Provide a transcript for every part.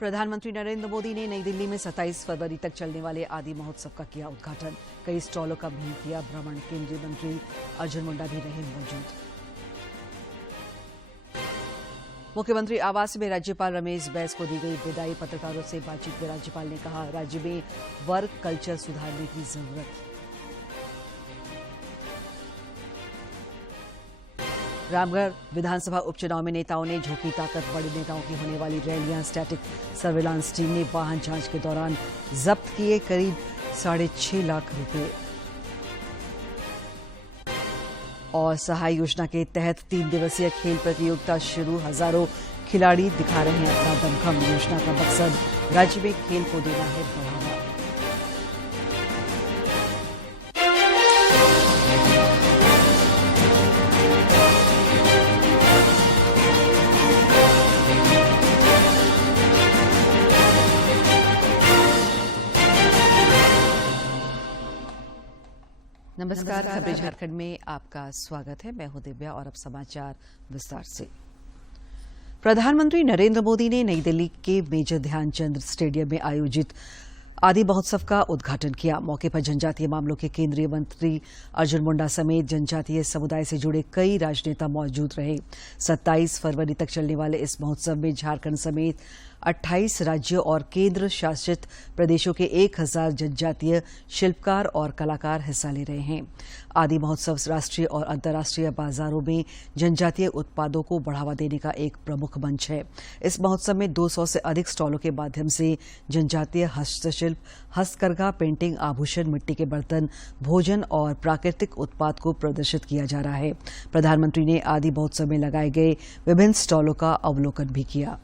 प्रधानमंत्री नरेंद्र मोदी ने नई दिल्ली में 27 फरवरी तक चलने वाले आदि महोत्सव का किया उद्घाटन। कई स्टॉलों का भी किया भ्रमण। केंद्रीय मंत्री अर्जुन मुंडा भी रहे मौजूद। मुख्यमंत्री आवास में राज्यपाल रमेश बैस को दी गई विदाई। पत्रकारों से बातचीत में राज्यपाल ने कहा, राज्य में वर्क कल्चर सुधारने की जरूरत। रामगढ़ विधानसभा उपचुनाव में नेताओं ने झोंकी ताकत। बड़ी नेताओं की होने वाली रैलियां। स्टैटिक सर्विलांस टीम ने वाहन जांच के दौरान जब्त किए करीब 6.5 लाख रुपए। और सहाय योजना के तहत 3 दिवसीय खेल प्रतियोगिता शुरू। हजारों खिलाड़ी दिखा रहे हैं दमखम। योजना का मकसद राज्य में खेल को देना है। नमस्कार, खबरें झारखंड में आपका स्वागत है। मैं हूं दिव्या और अब समाचार विस्तार से। प्रधानमंत्री नरेंद्र मोदी ने नई दिल्ली के मेजर ध्यानचंद स्टेडियम में आयोजित आदि महोत्सव का उद्घाटन किया। मौके पर जनजातीय मामलों के केंद्रीय मंत्री अर्जुन मुंडा समेत जनजातीय समुदाय से जुड़े कई राजनेता मौजूद रहे। 27 फरवरी तक चलने वाले इस महोत्सव में झारखंड समेत 28 राज्यों और केंद्र शासित प्रदेशों के 1000 जनजातीय शिल्पकार और कलाकार हिस्सा ले रहे हैं। आदि महोत्सव राष्ट्रीय और अंतर्राष्ट्रीय बाजारों में जनजातीय उत्पादों को बढ़ावा देने का एक प्रमुख मंच है। इस महोत्सव में 200 से अधिक स्टॉलों के माध्यम से जनजातीय हस्तशिल्प, हस्तकरघा, पेंटिंग, आभूषण, मिट्टी के बर्तन, भोजन और प्राकृतिक उत्पाद को प्रदर्शित किया जा रहा है। प्रधानमंत्री ने आदि महोत्सव में लगाए गए विभिन्न स्टॉलों का अवलोकन भी किया।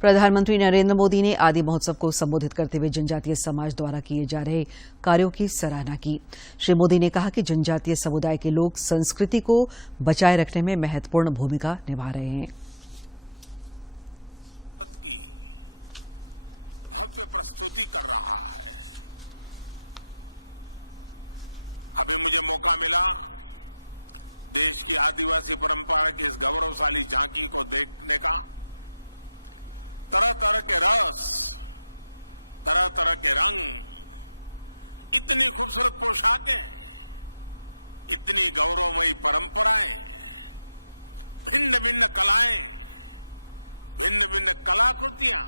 प्रधानमंत्री नरेंद्र मोदी ने आदि महोत्सव को संबोधित करते हुए जनजातीय समाज द्वारा किए जा रहे कार्यों की सराहना की। श्री मोदी ने कहा कि जनजातीय समुदाय के लोग संस्कृति को बचाए रखने में महत्वपूर्ण भूमिका निभा रहे हैं। की भव्य प्रस्तुति कर रहा है। अभी मुझे मौका मिला देश की आदिवासी परंपरा की इस गौरवशाली झांकी को देखने का। तरह तरह के रस, तरह तरह के रंग, इतनी खूबसूरत पोशाकें, इतनी गौरवमयी परंपराएं, भिन्न भिन्न कलाएं, भिन्न भिन्न कलाकृतियां,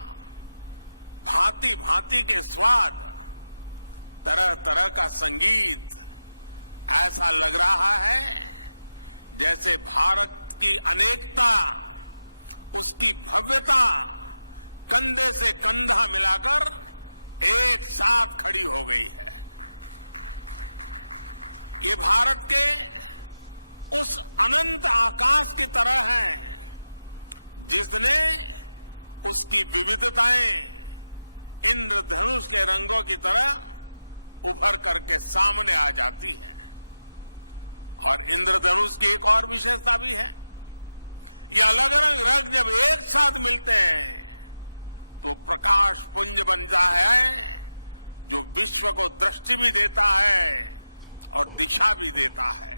भांति भांति के स्वाद, तरह तरह का संगीत। ऐसा लग रहा है जैसे भारत की अनेकता, उसकी भव्यता कंधे से कंधा मिलाकर एक साथ खड़ी हो गई है। ये भारत के उस अनंत आकाश की तरह है जिसने उसकी विविधताएं इंद्रधनुष के रंगों की तरह उभर करके सामने आ जाती है। और इंद्रधनुष की एक और विशेषता भी है। ये अलग अलग रंग जब एक साथ मिलते हैं तो प्रकाश पुंज बनता है जो विश्व को दृष्टि भी देता है और दिशा भी देता है।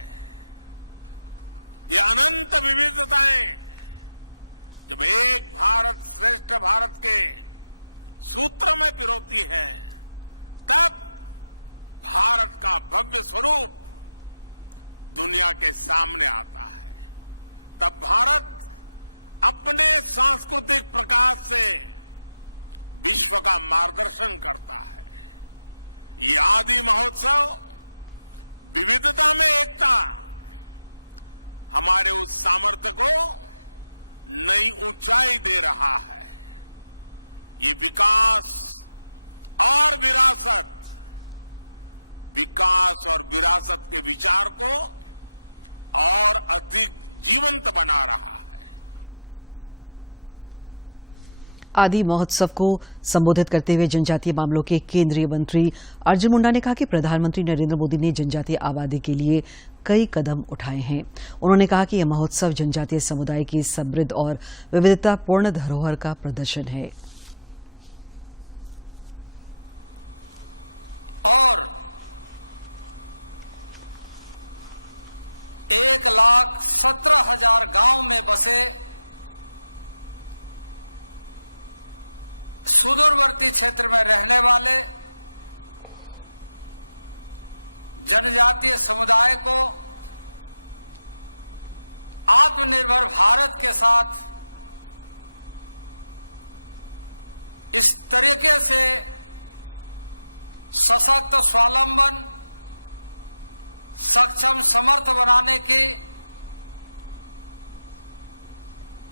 ये अनंत विविधताएं जब एक भारत श्रेष्ठ भारत के सूत्र में पिरोती हैं, तब भारत का भव्य स्वरूप दुनिया के सामने आता है। तब भारत अपने सांस्कृतिक प्रकाश से विश्व का मार्गदर्शन करता है। ये आदि महोत्सव विविधता में एकता, हमारे उस सामर्थ्य को नई ऊंचाई दे रहा है। ये विकास और विरासत के विचार को और अधिक जीवंत बना रहा है। आदि महोत्सव को संबोधित करते हुए जनजातीय मामलों के केंद्रीय मंत्री अर्जुन मुंडा ने कहा कि प्रधानमंत्री नरेंद्र मोदी ने जनजातीय आबादी के लिए कई कदम उठाए हैं। उन्होंने कहा कि यह महोत्सव जनजातीय समुदाय की समृद्ध और विविधतापूर्ण धरोहर का प्रदर्शन है। और 1,17,000 गांव में बसे सुदूरवर्ती क्षेत्र में रहने वाले जनजातीय समुदाय को आत्मनिर्भर भारत के साथ इस तरीके से सशक्त, स्वावलंबन, सक्षम, समर्थ बनाने की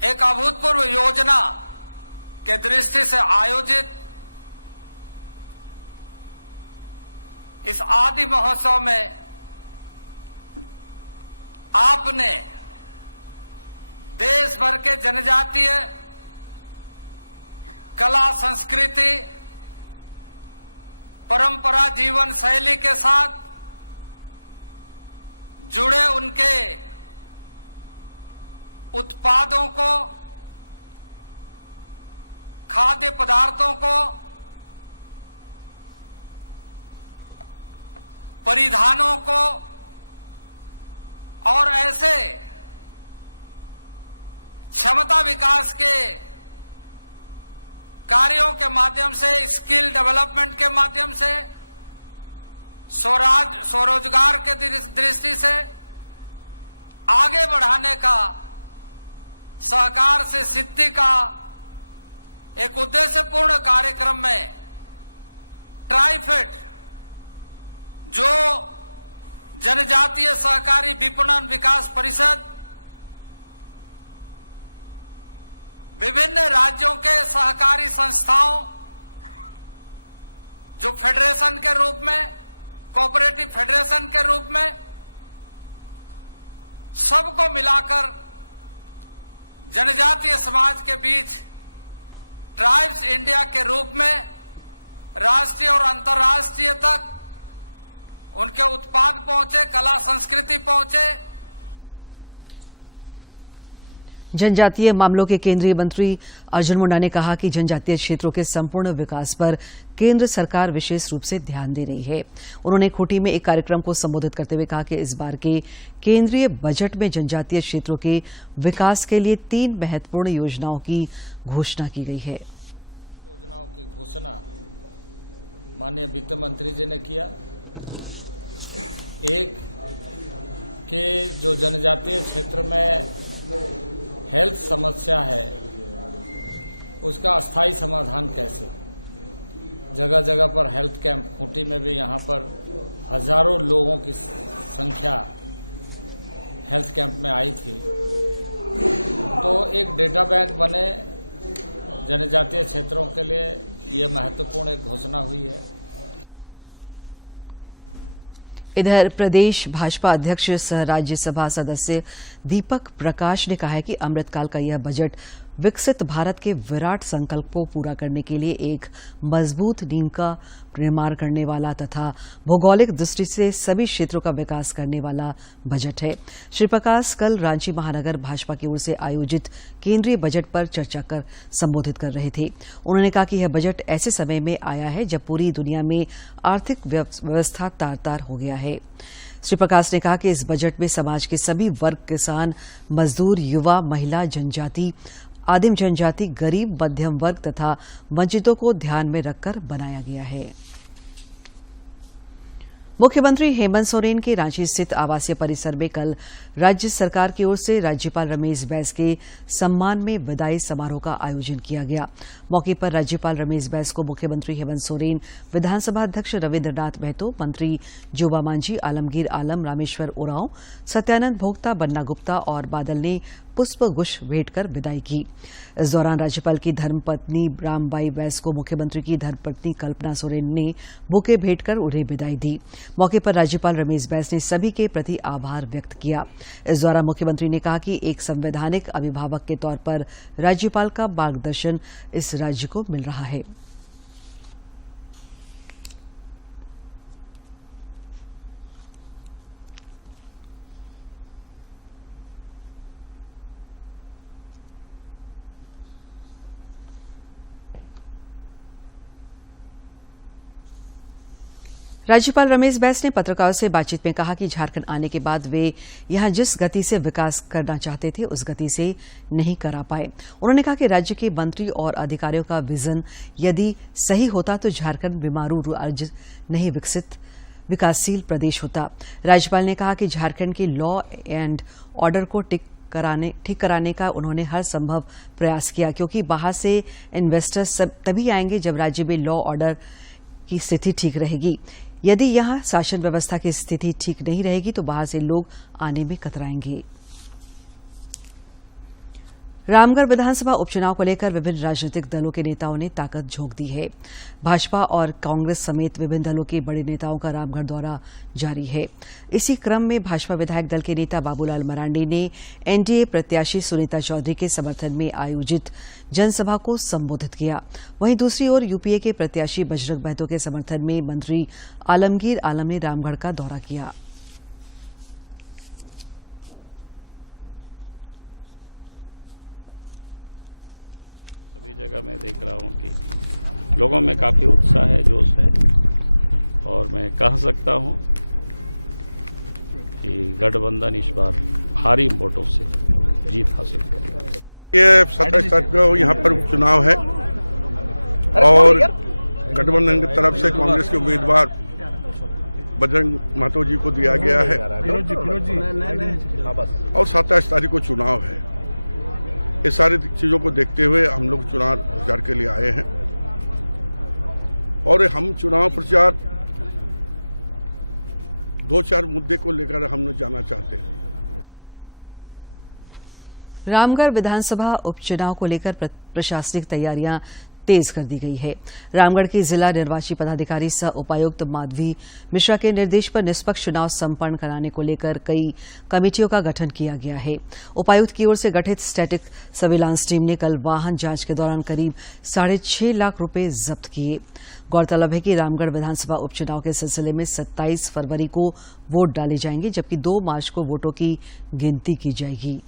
एक अभूतपूर्व योजना के दृष्टि से आयोजित इस आदि महोत्सव में आपने देश भर के जनजातीय कला, संस्कृति, परंपरा, जीवन शैली के साथ जुड़े उनके उत्पादों को, खाद्य पदार्थों को, परिधानों को और ऐसे क्षमता विकास के कार्यों के माध्यम से, स्किल डेवलपमेंट के माध्यम से, स्वरोजगार के दृष्टि से आगे बढ़ाने का, सहकार से सिद्धि का एक उद्देश्यपूर्ण कार्यक्रम में ट्राइफेड, जो जनजातीय सहकारी विपणन विकास परिषद, विभिन्न राज्यों के सहकारी संस्थाओं, जो फेडरेशन के रूप में, कोऑपरेटिव फेडरेशन के रूप में, सबको मिलाकर जनजातीय समाज के बीच ट्राइब्स इंडिया के रूप में राष्ट्रीय और अंतर्राष्ट्रीय तक उनके उत्पाद पहुंचे, कला संस्कृति पहुंचे। जनजातीय मामलों के केंद्रीय मंत्री अर्जुन मुंडा ने कहा कि जनजातीय क्षेत्रों के संपूर्ण विकास पर केंद्र सरकार विशेष रूप से ध्यान दे रही है। उन्होंने खूंटी में एक कार्यक्रम को संबोधित करते हुए कहा कि इस बार के केंद्रीय बजट में जनजातीय क्षेत्रों के विकास के लिए 3 महत्वपूर्ण योजनाओं की घोषणा की गई है। योजनाओं की घोषणा माननीय वित्त मंत्री जी ने किया। एक के जो जनजातीय क्षेत्र में हेल्थ समस्या है, उसका अस्थायी समाधान कैसे। जगह जगह पर हेल्थ कैंप, खूंटी में भी यहाँ पर हजारों लोगों की संख्या हेल्थ कैंप में आई थी। तो एक डेटा बैंक बने जनजातीय क्षेत्रों के लिए, ये महत्वपूर्ण एक घोषणा हुई है। इधर प्रदेश भाजपा अध्यक्ष सह राज्यसभा सदस्य दीपक प्रकाश ने कहा है कि अमृतकाल का यह बजट विकसित भारत के विराट संकल्प को पूरा करने के लिए एक मजबूत नींव का निर्माण करने वाला तथा भौगोलिक दृष्टि से सभी क्षेत्रों का विकास करने वाला बजट है। श्री प्रकाश कल रांची महानगर भाजपा की ओर से आयोजित केंद्रीय बजट पर चर्चा कर संबोधित कर रहे थे। उन्होंने कहा कि यह बजट ऐसे समय में आया है जब पूरी दुनिया में आर्थिक व्यवस्था तार-तार हो गया है। श्री प्रकाश ने कहा कि इस बजट में समाज के सभी वर्ग, किसान, मजदूर, युवा, महिला, जनजाति, आदिम जनजाति, गरीब, मध्यम वर्ग तथा वंचितों को ध्यान में रखकर बनाया गया है। मुख्यमंत्री हेमंत सोरेन के रांची स्थित आवासीय परिसर में कल राज्य सरकार की ओर से राज्यपाल रमेश बैस के सम्मान में विदाई समारोह का आयोजन किया गया। मौके पर राज्यपाल रमेश बैस को मुख्यमंत्री हेमंत सोरेन, विधानसभा अध्यक्ष रविन्द्रनाथ महतो, मंत्री जोबा मांझी, आलमगीर आलम, रामेश्वर उरांव, सत्यानंद भोक्ता, बन्ना गुप्ता और बादल ने पुष्प गुच्छ भेंट कर विदाई की। इस दौरान राज्यपाल की धर्मपत्नी रामबाई बैस को मुख्यमंत्री की धर्मपत्नी कल्पना सोरेन ने बुके भेंट कर उन्हें विदाई दी। मौके पर राज्यपाल रमेश बैस ने सभी के प्रति आभार व्यक्त किया। इस दौरान मुख्यमंत्री ने कहा कि एक संवैधानिक अभिभावक के तौर पर राज्यपाल का मार्गदर्शन इस राज्य को मिल रहा है। राज्यपाल रमेश बैस ने पत्रकारों से बातचीत में कहा कि झारखंड आने के बाद वे यहां जिस गति से विकास करना चाहते थे उस गति से नहीं करा पाए। उन्होंने कहा कि राज्य के मंत्री और अधिकारियों का विजन यदि सही होता तो झारखंड बीमारू राज्य नहीं विकासशील प्रदेश होता। राज्यपाल ने कहा कि झारखंड के लॉ एंड ऑर्डर को ठीक कराने का उन्होंने हर संभव प्रयास किया, क्योंकि बाहर से इन्वेस्टर्स तभी आएंगे जब राज्य में लॉ ऑर्डर की स्थिति ठीक रहेगी। यदि यहां शासन व्यवस्था की स्थिति ठीक नहीं रहेगी तो बाहर से लोग आने में कतराएंगे। रामगढ़ विधानसभा उपचुनाव को लेकर विभिन्न राजनीतिक दलों के नेताओं ने ताकत झोंक दी है। भाजपा और कांग्रेस समेत विभिन्न दलों के बड़े नेताओं का रामगढ़ दौरा जारी है। इसी क्रम में भाजपा विधायक दल के नेता बाबूलाल मरांडी ने एनडीए प्रत्याशी सुनीता चौधरी के समर्थन में आयोजित जनसभा को संबोधित किया। वहीं दूसरी ओर यूपीए के प्रत्याशी बजरंग महतो के समर्थन में मंत्री आलमगीर आलम ने रामगढ़ का दौरा किया। सभी जगह मैं देख रहा हूं कि लोगों में काफी उत्साह है, जोश है, और मैं कह सकता हूं कि गठबंधन इस बार भारी वोटों से जीत हासिल करेगा। ये 27 तारीख को यहाँ पर उपचुनाव है और गठबंधन की तरफ से कांग्रेस के उम्मीदवार बजरंग महतो जी को दिया गया है और 27 तारीख को चुनाव है। इस सारी चीजों को देखते हुए हम लोग चुनाव प्रचार के लिए आए हैं और हम चुनाव प्रचार 2-4 मुद्दे को लेकर हम लोग जाना चाहते हैं। रामगढ़ विधानसभा उपचुनाव को लेकर प्रशासनिक तैयारियां तेज कर दी गई है। रामगढ़ की जिला निर्वाची पदाधिकारी सह उपायुक्त माधवी मिश्रा के निर्देश पर निष्पक्ष चुनाव संपन्न कराने को लेकर कई कमेटियों का गठन किया गया है। उपायुक्त की ओर से गठित स्टैटिक सर्विलांस टीम ने कल वाहन जांच के दौरान करीब 6.5 लाख रुपए जब्त किए। गौरतलब है कि रामगढ़ विधानसभा उपचुनाव के सिलसिले में 27 फरवरी को वोट डाले जाएंगे, जबकि 2 मार्च को वोटों की गिनती की जाएगी।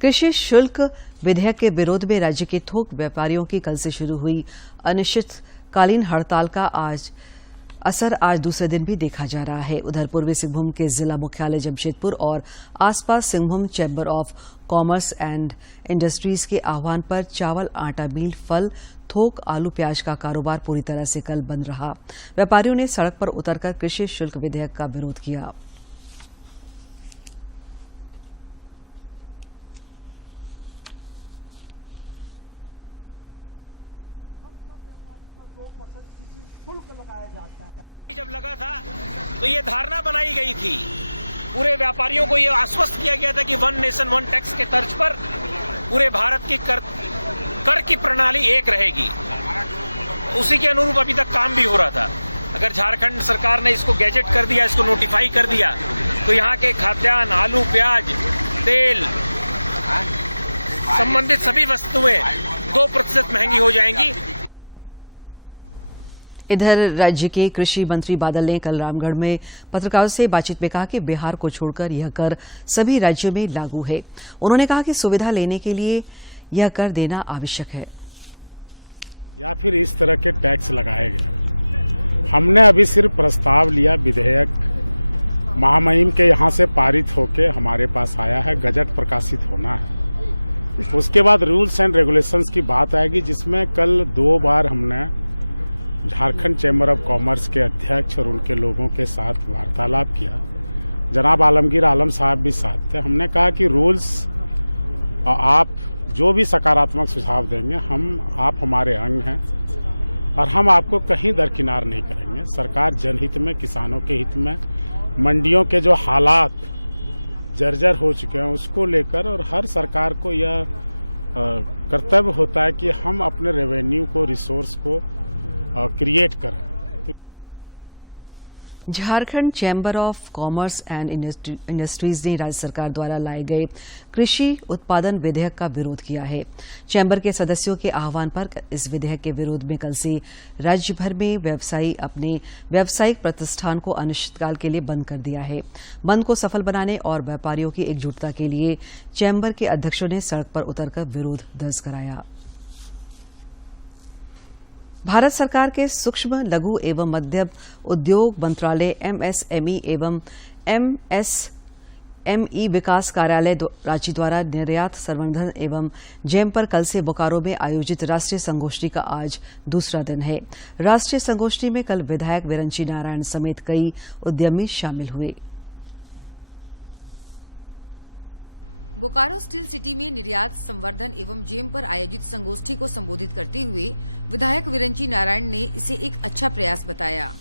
कृषि शुल्क विधेयक के विरोध में राज्य के थोक व्यापारियों की कल से शुरू हुई अनिश्चितकालीन हड़ताल का असर आज दूसरे दिन भी देखा जा रहा है। उधर पूर्वी सिंहभूम के जिला मुख्यालय जमशेदपुर और आसपास Singhbhum chamber of commerce and industries के आह्वान पर चावल, आटा मिल, फल, थोक, आलू, प्याज का कारोबार पूरी तरह से कल बंद रहा। व्यापारियों ने सड़क पर उतरकर कृषि शुल्क विधेयक का विरोध किया। जब लगा था तो ये धारणा बनाई गई थी, पूरे व्यापारियों को ये आश्वस्त किया गया था कि 1 नेशन 1 टैक्स के तर्ज पर पूरे भारत की कर की प्रणाली एक रहेगी। उसी के अनुरूप अभी तक काम भी हो रहा था। अगर झारखंड सरकार ने इसको गैजेट कर दिया, इसको नोटिफाई कर दिया, तो यहाँ के खाद्यान्न, आलू, प्याज, तेल संबंधित सभी वस्तुएं 2% महंगी हो जाएंगी। इधर राज्य के कृषि मंत्री बादल ने कल रामगढ़ में पत्रकारों से बातचीत में कहा कि बिहार को छोड़कर यह कर सभी राज्यों में लागू है। उन्होंने कहा कि सुविधा लेने के लिए यह कर देना आवश्यक है या फिर इस तरह के टैक्स लगाए गए। हमने अभी सिर्फ प्रस्ताव लिया, विधेयक महामहिम के यहाँ से पारित होके हमारे पास आया है, गजट प्रकाशित होना है। उसके बाद रूल्स एंड रेगुलेशंस की बात आएगी, जिसमें कल 2 बार हमने झारखंड चैम्बर ऑफ कॉमर्स के अध्यक्ष और उनके लोगों के साथ वार्तालाप किया। जनाब आलमगीर आलम साहब भी साथ थे। हमने कहा कि रूल्स आप जो भी सकारात्मक सुझाव देंगे, आप हमारे अंग हैं और हम आपको कहीं दरकिनार नहीं करेंगे। सरकार जनहित में, किसानों के हित में, मंडियों के जो हालात जर्जर हो चुके हैं उसको लेकर, और हर सरकार को यह कर्तव्य होता है कि हम अपने रेवेन्यू को, रिसोर्स को क्रिएट करें। Jharkhand chamber of commerce and industries ने राज्य सरकार द्वारा लाए गए कृषि उत्पादन विधेयक का विरोध किया है। चैम्बर के सदस्यों के आह्वान पर इस विधेयक के विरोध में कल से राज्य भर में व्यवसायी अपने व्यावसायिक प्रतिष्ठान को अनिश्चितकाल के लिए बंद कर दिया है। बंद को सफल बनाने और व्यापारियों की एकजुटता के लिए चैम्बर के अध्यक्षों ने सड़क पर उतरकर विरोध दर्ज कराया। भारत सरकार के सूक्ष्म लघु एवं मध्यम उद्योग मंत्रालय एमएसएमई एवं एमएसएमई विकास कार्यालय रांची द्वारा निर्यात संवर्धन एवं जेम पर कल से बोकारो में आयोजित राष्ट्रीय संगोष्ठी का आज दूसरा दिन है। राष्ट्रीय संगोष्ठी में कल विधायक विरंची नारायण समेत कई उद्यमी शामिल हुए। बोकारो स्टील सिटी में निर्यात संवर्धन एवं जेम पर आयोजित संगोष्ठी को संबोधित करते हुए विधायक विरंची नारायण ने इसे एक अच्छा प्रयास बताया।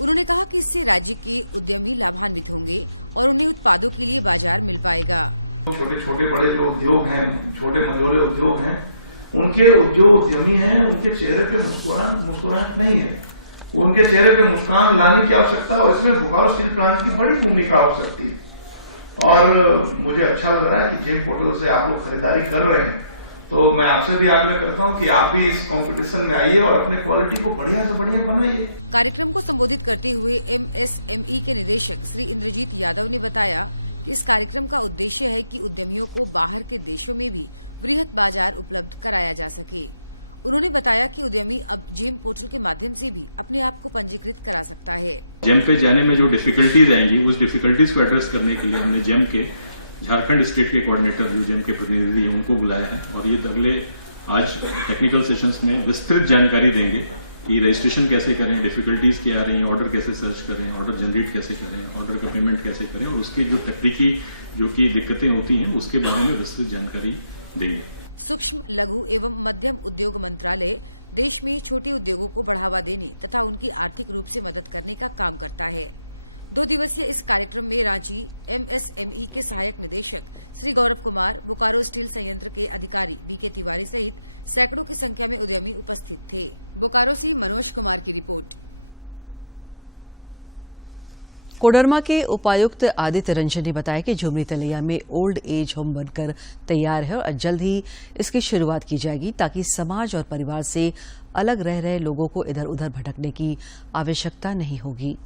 उन्होंने कहा कि इससे राज्य के उद्यमी लाभान्वित होंगे और उन्हें उत्पादों के लिए बाजार मिल पाएगा। छोटे छोटे बड़े जो उद्योग हैं, छोटे मझोले उद्योग हैं, उनके जो उद्यमी हैं उनके चेहरे पे मुस्कुराहट नहीं है। उनके चेहरे पे मुस्कान लाने की आवश्यकता है और इसमें बोकारो स्टील प्लांट की बड़ी भूमिका हो सकती है। और मुझे अच्छा लग रहा है कि जेम पोर्टल से आप लोग खरीदारी कर रहे हैं, तो मैं आपसे भी आग्रह करता हूं कि आप भी इस कंपटीशन में आइए और अपने क्वालिटी को बढ़िया से बढ़िया बनाइए। कार्यक्रम को संबोधित करते हुए एमएसएमई के निदेशक श्री इंद्रजीत यादव ने बताया कि इस कार्यक्रम का उद्देश्य है कि उद्यमियों को बाहर के देशों में भी वृहत बाजार उपलब्ध कराया जा सके। उन्होंने बताया कि उद्यमी अब जेम पोर्टल के माध्यम से भी अपने आप को पंजीकृत करा सकता है। जेम पे जाने में जो डिफिकल्टीज आएंगी उस डिफिकल्टीज को एड्रेस करने के लिए हमने जेम के झारखंड स्टेट के कोऑर्डिनेटर जो जेम के प्रतिनिधि हैं उनको बुलाया है और ये अगले आज टेक्निकल सेशंस में विस्तृत जानकारी देंगे कि रजिस्ट्रेशन कैसे करें, डिफिकल्टीज क्या आ रही हैं, ऑर्डर कैसे सर्च करें, ऑर्डर जनरेट कैसे करें, ऑर्डर का पेमेंट कैसे करें और उसकी जो तकनीकी जो की दिक्कतें होती हैं उसके बारे में विस्तृत जानकारी देंगे। सूक्ष्म लघु एवं मध्यम उद्योग मंत्रालय देश में छोटे उद्योगों को बढ़ावा देने तथा उनकी आर्थिक रूप से मदद करने का काम करता है। 2 दिवसीय इस कार्यक्रम में रांची एमएसएमई के सहायक निदेशक श्री गौरव कुमार, बोकारो स्टील संयंत्र के अधिकारी बीके तिवारी सहित सैकड़ों की संख्या में उद्यमी उपस्थित थे। बोकारो से मनोज कुमार की रिपोर्ट। कोडरमा के उपायुक्त आदित्य रंजन ने बताया कि झुमरी तलैया में ओल्ड एज होम बनकर तैयार है और जल्द ही इसकी शुरुआत की जाएगी ताकि समाज और परिवार से अलग रह रहे लोगों को इधर उधर भटकने की आवश्यकता नहीं होगी।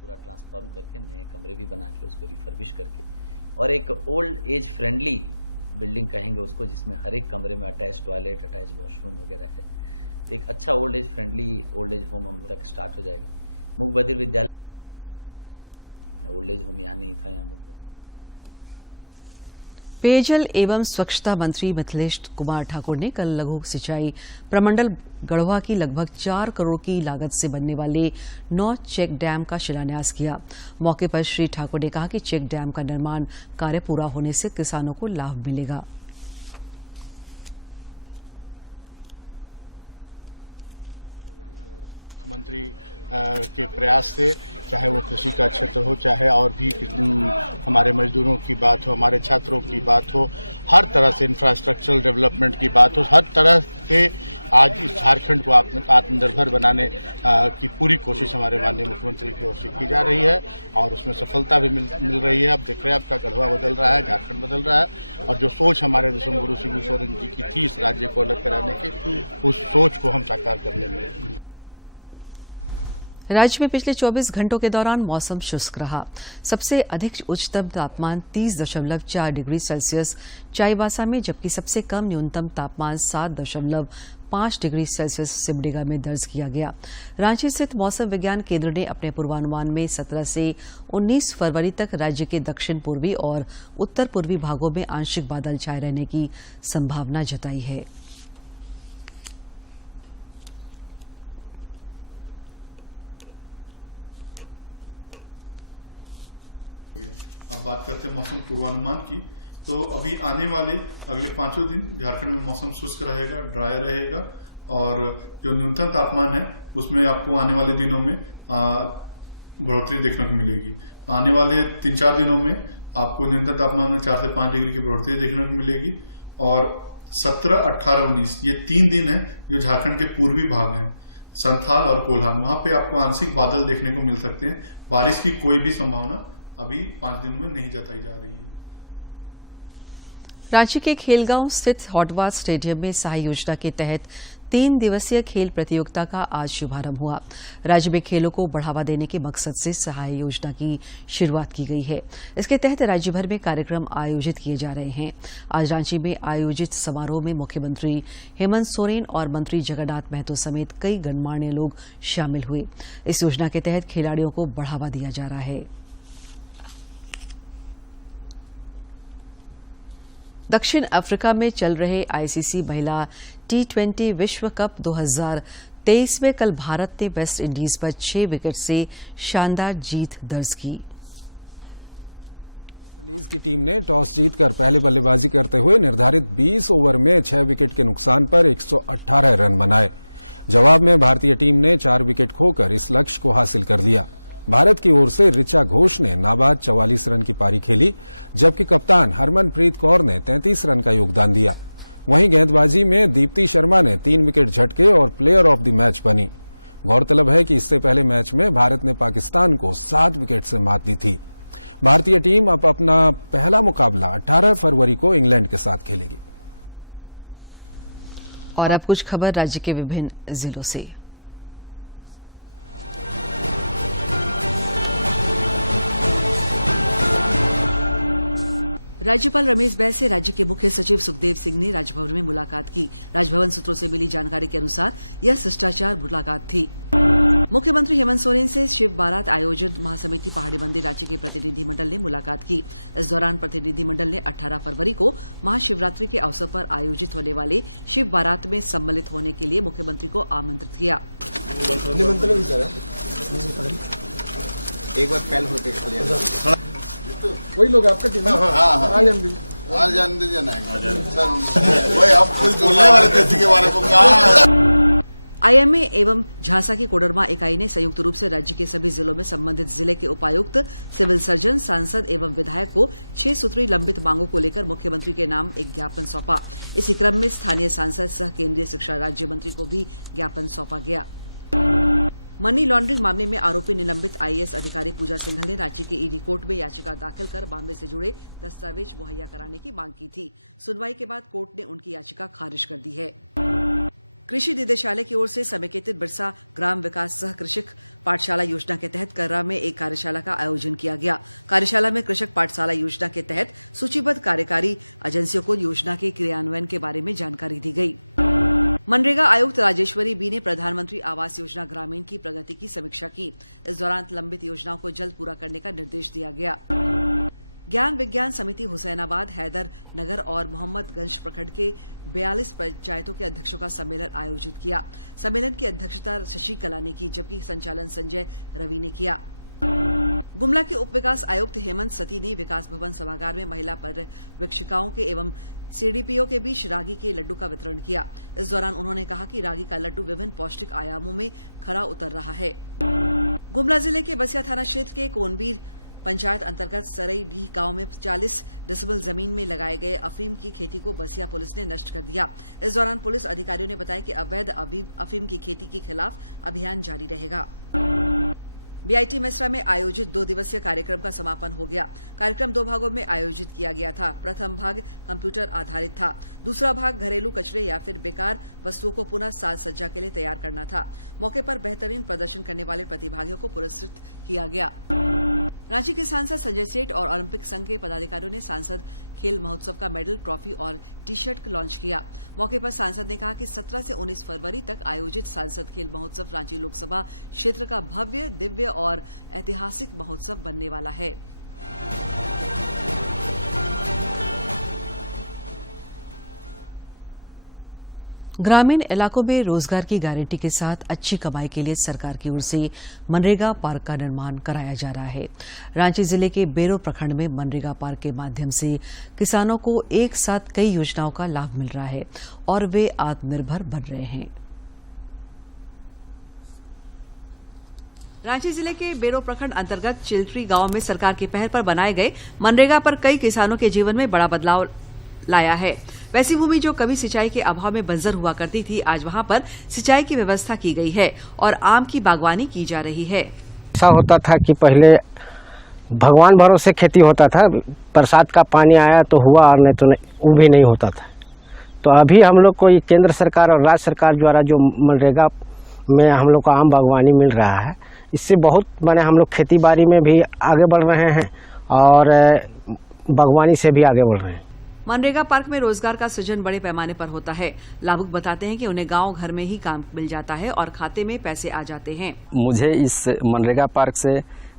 पूरा ट्रांसफॉर्म करके नए कमरे भी बना के उसको रिफर्बिश करके और एक ओल्ड एज फ्रेंडली बिल्डिंग कहेंगे उसको, जिसमें हर एक कमरे में अटैच टॉयलेट, अटैच वॉशरूम वगैरह है। तो एक अच्छा old age friendly old age home हम तक स्टार्ट हो जाएगा। मूक बधिर विद्यालय ओल्ड एज होम यहाँ नहीं था, यहाँ मूक। पेयजल एवं स्वच्छता मंत्री मिथिलेश कुमार ठाकुर ने कल लघु सिंचाई प्रमंडल गढ़वा की लगभग 4 करोड़ की लागत से बनने वाले 9 चेक डैम का शिलान्यास किया। मौके पर श्री ठाकुर ने कहा कि चेक डैम का निर्माण कार्य पूरा होने से किसानों को लाभ मिलेगा। मुख्यमंत्री के प्रयास से, चाहे वो कृषि का क्षेत्र हो, चाहे और भी हमारे मजदूरों की बात हो, हमारे छात्रों की बात हो, हर तरह से इंफ्रास्ट्रक्चरल डेवलपमेंट की बात हो, हर तरह से आज इस झारखंड को आत्मनिर्भर बनाने की पूरी कोशिश हमारे माननीय मुख्यमंत्री की ओर से की जा रही है और उसमें सफलता भी मिल रही है। अब देख रहे हैं आपका गढ़वा बदल रहा है, झारखंड बदल रहा है और जो सोच हमारे दशम गुरु शिबू सोरेन जी की थी इस राज्य को अलग कराने की, उस सोच को हम साकार करने में। राज्य में पिछले 24 घंटों के दौरान मौसम शुष्क रहा। सबसे अधिक उच्चतम तापमान 30.4 डिग्री सेल्सियस चाईबासा में, जबकि सबसे कम न्यूनतम तापमान 7.5 डिग्री सेल्सियस सिमडेगा में दर्ज किया गया। रांची स्थित मौसम विज्ञान केंद्र ने अपने पूर्वानुमान में 17 से 19 फरवरी तक राज्य के दक्षिण पूर्वी और उत्तर पूर्वी भागों में आंशिक बादल छाए रहने की संभावना जताई है। अब बात करते हैं मौसम पूर्वानुमान की, तो अभी आने वाले अगले 5 दिन झारखंड में मौसम शुष्क रहेगा, ड्राई रहेगा और जो न्यूनतम तापमान है उसमें आपको आने वाले दिनों में बढ़ोतरी देखने को मिलेगी। आने वाले 3-4 दिनों में आपको न्यूनतम तापमान में 4 से 5 डिग्री की बढ़ोतरी देखने को मिलेगी और 17, 18, 19 ये 3 दिन है जो झारखंड के पूर्वी भाग हैं, संथाल और कोल्हान, वहां पे आपको आंशिक बादल देखने को मिल सकते हैं। बारिश की कोई भी संभावना अभी 5 दिन में नहीं जताई जा रही है। रांची के खेलगांव स्थित हॉटवार स्टेडियम में सहाय योजना के तहत 3 दिवसीय खेल प्रतियोगिता का आज शुभारंभ हुआ। राज्य में खेलों को बढ़ावा देने के मकसद से सहाय योजना की शुरुआत की गई है। इसके तहत राज्य भर में कार्यक्रम आयोजित किए जा रहे हैं। आज रांची में आयोजित समारोह में मुख्यमंत्री हेमंत सोरेन और मंत्री जगन्नाथ महतो समेत कई गणमान्य लोग शामिल हुए। इस योजना के तहत खिलाड़ियों को बढ़ावा दिया जा रहा है। दक्षिण अफ्रीका में चल रहे आईसीसी महिला T20 विश्व कप 2023 में कल भारत ने वेस्ट इंडीज पर 6 विकेट से शानदार जीत दर्ज की। इंडीज की टीम ने टॉस जीतकर पहले बल्लेबाजी करते हुए निर्धारित 20 ओवर में 6 विकेट के नुकसान पर 118 रन बनाए। जवाब में भारतीय टीम ने 4 विकेट खोकर इस लक्ष्य को हासिल कर लिया। भारत की ओर से ऋचा घोष ने नाबाद 44 रन की पारी खेली, जबकि कप्तान हरमनप्रीत कौर ने 33 रन का योगदान दिया। वहीं गेंदबाजी में दीप्ति शर्मा ने 3 विकेट झटके और प्लेयर ऑफ द मैच बनी। गौरतलब है कि इससे पहले मैच में भारत ने पाकिस्तान को 7 विकेट से मात दी थी। भारतीय टीम अब अपना पहला मुकाबला 18 फरवरी को इंग्लैंड के साथ खेलेगी। और अब कुछ खबर राज्य के विभिन्न जिलों से। राज्यपाल रमेश बैस से राज्य के मुख्य सचिव सुखदेव सिंह ने राजभवन में मुलाकात की। राजभवन सूत्रों से मिली जानकारी के अनुसार यह शिष्टाचार मुलाकात थी। मुख्यमंत्री हेमंत सोरेन से शिव बारात आयोजन महासमिति पहाड़ी मंदिर रांची के प्रतिनिधिमंडल ने मुलाकात की। इस दौरान प्रतिनिधिमंडल ने 18 फरवरी को महाशिवरात्रि के अवसर पर आयोजित होने वाले शिव बारात में सम्मिलित होने के लिए मुख्यमंत्री को आमंत्रित किया। एक बार पहल होते वही लोग आपका टीम आईएमए एवं झांसा की कोडरमा इकाई ने संयुक्त रूप से राज्य के सभी जिलों में संबंधित जिले के उपायुक्त, सिविल सर्जन, सांसद एवं विधायक को 6 सूत्री लंबित मांगों को लेकर मुख्यमंत्री के नाम एक ज्ञापन सौंपा। इसी क्रम में स्थानीय सांसद सह केंद्रीय शिक्षा राज्य मंत्री को भी ज्ञापन सौंपा गया। मनी लॉन्ड्रिंग मामले में आरोपी निलंबित आईएएस अधिकारी पूजा सिंघल ने रांची के ईडी कोर्ट में याचिका दाखिल कर मामले से जुड़े दस्तावेज मुहैया कराने की मांग की थी। सुनवाई के बाद कोर्ट ने उनकी याचिका खारिज कर दी है। कृषि निदेशालय की ओर से समेकित बिरसा ग्राम विकास सह कृषक पाठशाला योजना के तहत कर्रा में एक कार्यशाला का आयोजन किया गया। कार्यशाला में कृषक पाठशाला योजना के तहत सूचीबद्ध कार्यकारी एजेंसियों को योजना के क्रियान्वयन के बारे में जानकारी दी गई। मनरेगा आयुक्त राजेश्वरी बी ने प्रधानमंत्री आवास योजना ग्रामीण की प्रगति की समीक्षा की। इस दौरान लंबित योजनाओं को जल्द पूरा करने का निर्देश दिया गया। ज्ञान विज्ञान समिति हुसैनाबाद, हैदर नगर और मोहम्मदगंज प्रखंड के 42 पंचायतों के अध्यक्षों का सम्मेलन आयोजित किया। सम्मेलन की अध्यक्षता शशि कला ने की, जबकि संचालन संजय रवि ने किया। गुमला के उप विकास आयुक्त हेमंत सती ने विकास भवन सभागार में महिला पर्यवेक्षिकाओं के एवं सीडीपीओ के बीच रागी के लड्डू का वितरण किया। इस दौरान उन्होंने कहा कि रागी का लड्डू विभिन्न पौष्टिक आयामों में खरा उतर रहा है। गुमला जिले के बसिया थाना क्षेत्र के कोनबीर पंचायत अंतर्गत सरईडीह गांव में 40 डिसमिल जमीन में लगाए गए अफीम की खेती को बसिया पुलिस ने नष्ट कर दिया। इस दौरान पुलिस अधिकारियों ने बताया कि अवैध अफीम की खेती के खिलाफ अभियान जारी रहेगा। बीआईटी मेसरा में आयोजित 2 दिवसीय कार्यक्रम का समापन हो गया। कार्यक्रम 2 भागों में आयोजित किया गया था। प्रथम भाग कंप्यूटर आधारित था। दूसरा भाग घरेलू कचरे या फिर बेकार वस्तुओं को पुनः साज सज्जा के लिए तैयार करना था। मौके पर बेहतरीन प्रदर्शन करने वाले प्रतिभागियों को पुरस्कृत किया गया। रांची के सांसद संजय सेठ और ओलंपिक संघ के पदाधिकारियों ने सांसद खेल महोत्सव का मेडल, ट्रॉफी और टी शर्ट लॉन्च किया। मौके पर सांसद ने कहा कि 17 से 19 फरवरी तक आयोजित सांसद खेल महोत्सव रांची लोकसभा क्षेत्र का भव्य, दिव्य और ऐतिहासिक महोत्सव बनने वाला है। ग्रामीण इलाकों में रोजगार की गारंटी के साथ अच्छी कमाई के लिए सरकार की ओर से मनरेगा पार्क का निर्माण कराया जा रहा है। रांची जिले के बेरो प्रखंड में मनरेगा पार्क के माध्यम से किसानों को एक साथ कई योजनाओं का लाभ मिल रहा है और वे आत्मनिर्भर बन रहे हैं। रांची जिले के बेरो प्रखंड अंतर्गत चिल्ट्री गांव में सरकार की पहल पर बनाए गए मनरेगा पर कई किसानों के जीवन में बड़ा बदलाव लाया है। वैसी भूमि जो कभी सिंचाई के अभाव में बंजर हुआ करती थी, आज वहां पर सिंचाई की व्यवस्था की गई है और आम की बागवानी की जा रही है। ऐसा होता था कि पहले भगवान भरोसे खेती होता था, बरसात का पानी आया तो हुआ और नहीं तो वो भी नहीं होता था। तो अभी हम लोग को केंद्र सरकार और राज्य सरकार द्वारा जो मनरेगा में हम लोग को आम बागवानी मिल रहा है, इससे बहुत माने हम लोग खेती बाड़ी में भी आगे बढ़ रहे हैं और बागवानी से भी आगे बढ़ रहे हैं। मनरेगा पार्क में रोजगार का सृजन बड़े पैमाने पर होता है। लाभुक बताते हैं कि उन्हें गांव घर में ही काम मिल जाता है और खाते में पैसे आ जाते हैं। मुझे इस मनरेगा पार्क से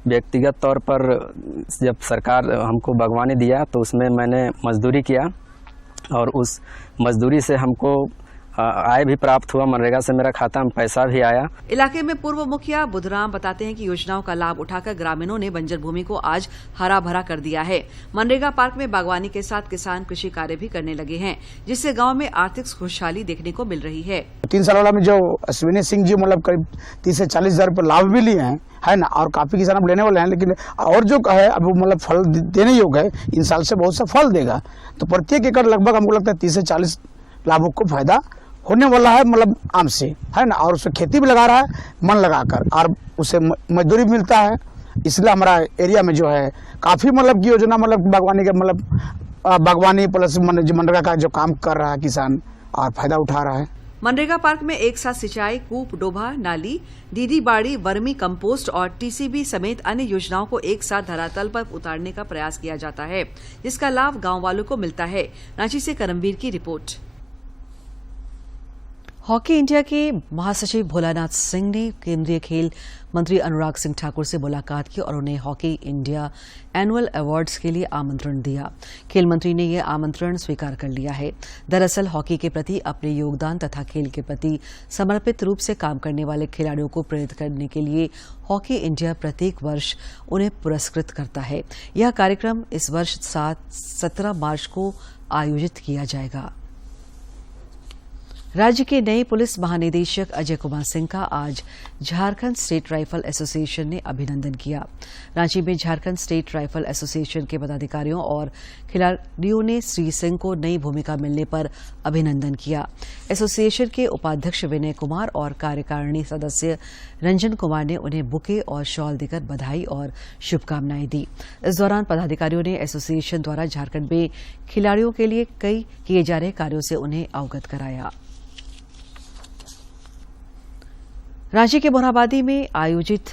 व्यक्तिगत तौर पर जब सरकार हमको बागवानी दिया तो उसमें मैंने मजदूरी किया और उस मजदूरी से हमको आय भी प्राप्त हुआ। मनरेगा से मेरा खाता में पैसा भी आया। इलाके में पूर्व मुखिया बुधराम बताते हैं कि योजनाओं का लाभ उठाकर ग्रामीणों ने बंजर भूमि को आज हरा भरा कर दिया है। मनरेगा पार्क में बागवानी के साथ किसान कृषि कार्य भी करने लगे हैं, जिससे गांव में आर्थिक खुशहाली देखने को मिल रही है। 3 साल वाला में जो अश्विनी सिंह जी मतलब करीब 30 से 40 हजार रुपये लाभ भी लिए हैं, है ना, और काफी किसान अब लेने वाले हैं। लेकिन और जो है अब मतलब फल देने योग्य है, इन साल से बहुत सा फल देगा। तो प्रत्येक एकड़ लगभग हमको लगता है 30 से 40 लाभों को फायदा होने वाला है, मतलब आम से, है ना। और उससे खेती भी लगा रहा है मन लगाकर और उससे मजदूरी भी मिलता है। इसलिए हमारा एरिया में जो है काफी मतलब की योजना मतलब बागवानी के मतलब बागवानी प्लस मनरेगा का जो काम कर रहा है किसान और फायदा उठा रहा है। मनरेगा पार्क में एक साथ सिंचाई, कूप, डोभा, नाली, दीदी बाड़ी, वर्मी कंपोस्ट और टीसीबी समेत अन्य योजनाओं को एक साथ धरातल पर उतारने का प्रयास किया जाता है, जिसका लाभ गांव वालों को मिलता है। रांची से करमवीर की रिपोर्ट। हॉकी इंडिया के महासचिव भोलानाथ सिंह ने केंद्रीय खेल मंत्री अनुराग सिंह ठाकुर से मुलाकात की और उन्हें हॉकी इंडिया एनुअल अवार्ड्स के लिए आमंत्रण दिया। खेल मंत्री ने यह आमंत्रण स्वीकार कर लिया है। दरअसल हॉकी के प्रति अपने योगदान तथा खेल के प्रति समर्पित रूप से काम करने वाले खिलाड़ियों को प्रेरित करने के लिए हॉकी इंडिया प्रत्येक वर्ष उन्हें पुरस्कृत करता है। यह कार्यक्रम इस वर्ष 17 मार्च को आयोजित किया जाएगा। राज्य के नए पुलिस महानिदेशक अजय कुमार सिंह का आज झारखंड स्टेट राइफल एसोसिएशन ने अभिनंदन किया। रांची में झारखंड स्टेट राइफल एसोसिएशन के पदाधिकारियों और खिलाड़ियों ने श्री सिंह को नई भूमिका मिलने पर अभिनंदन किया। एसोसिएशन के उपाध्यक्ष विनय कुमार और कार्यकारिणी सदस्य रंजन कुमार ने उन्हें बुके और शॉल देकर बधाई और शुभकामनाएं दी। इस दौरान पदाधिकारियों ने एसोसिएशन द्वारा झारखंड में खिलाड़ियों के लिए कई किए जा रहे कार्यों से उन्हें अवगत कराया। रांची के मोरहाबादी में आयोजित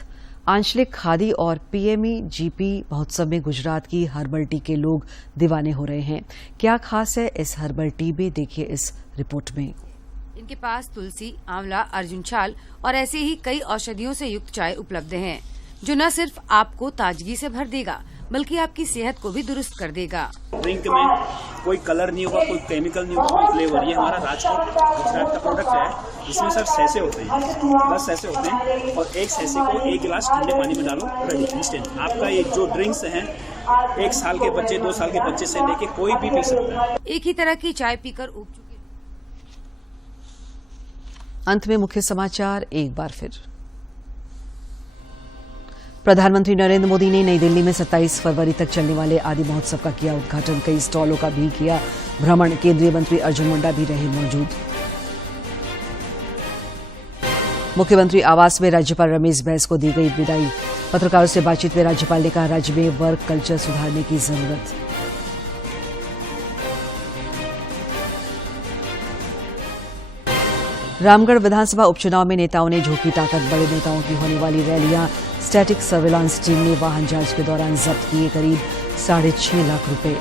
आंचलिक खादी और पीएमई जीपी महोत्सव में गुजरात की हर्बल टी के लोग दीवाने हो रहे हैं। क्या खास है इस हर्बल टी में, देखिए इस रिपोर्ट में। इनके पास तुलसी, आंवला, अर्जुन छाल और ऐसे ही कई औषधियों से युक्त चाय उपलब्ध हैं, जो न सिर्फ आपको ताजगी से भर देगा बल्कि आपकी सेहत को भी दुरुस्त कर देगा। ड्रिंक में कोई कलर नहीं होगा, कोई केमिकल नहीं होगा, कोई फ्लेवर। ये हमारा राजकोट गुजरात का प्रोडक्ट है। इसमें सर सैसे होते हैं, 10 सैसे होते हैं और एक सैसे को 1 गिलास ठंडे पानी में डालो, रेडी इंस्टेंट। आपका ये जो ड्रिंक्स हैं 1 साल के बच्चे, 2 साल के बच्चे से लेके कोई भी पी सकता है। एक ही तरह की चाय पीकर उब चुके। अंत में मुख्य समाचार एक बार फिर। प्रधानमंत्री नरेंद्र मोदी ने नई दिल्ली में 27 फरवरी तक चलने वाले आदि महोत्सव का किया उद्घाटन। कई स्टॉलों का भी किया भ्रमण। केंद्रीय मंत्री अर्जुन मुंडा भी रहे मौजूद। मुख्यमंत्री आवास में राज्यपाल रमेश बैस को दी गई विदाई। पत्रकारों से बातचीत में राज्यपाल ने कहा राज्य में वर्क कल्चर सुधारने की जरूरत। रामगढ़ विधानसभा उपचुनाव में नेताओं ने झोंकी ताकत। बड़े नेताओं की होने वाली रैलियां। स्टैटिक सर्विलांस टीम ने वाहन जांच के दौरान जब्त किए करीब 6.5 लाख रुपए।